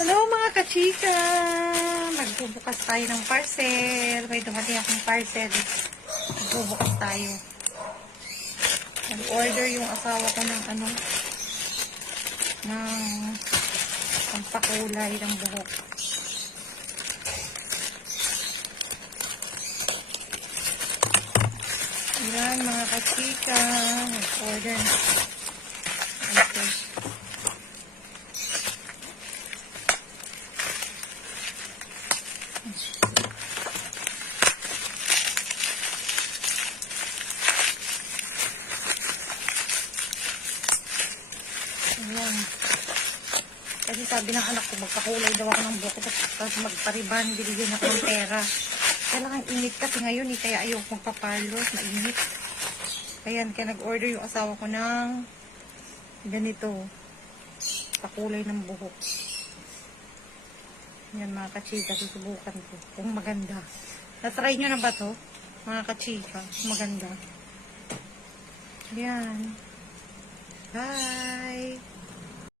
Hello mga kachika! Magbubukas tayo ng parcel. May dumating akong parcel. Magbubukas tayo. Nag-order yung asawa ko ng ng pampakulay ng buhok. Ayan mga kachika. Nag-order. Okay. Ayan. Kasi sabi ng anak ko, magpakulay daw ako ng buhok tapos magpariban, binigyan ako ng pera. Kailangan init kasi ngayon kaya ayaw magpaparlos, mainit. Ayan, kaya nag-order yung asawa ko ng ganito, pakulay ng buhok. Ayan mga kachika, susubukan ko kung maganda. Natry nyo na ba to? Mga kachika, maganda. Ayan. Bye!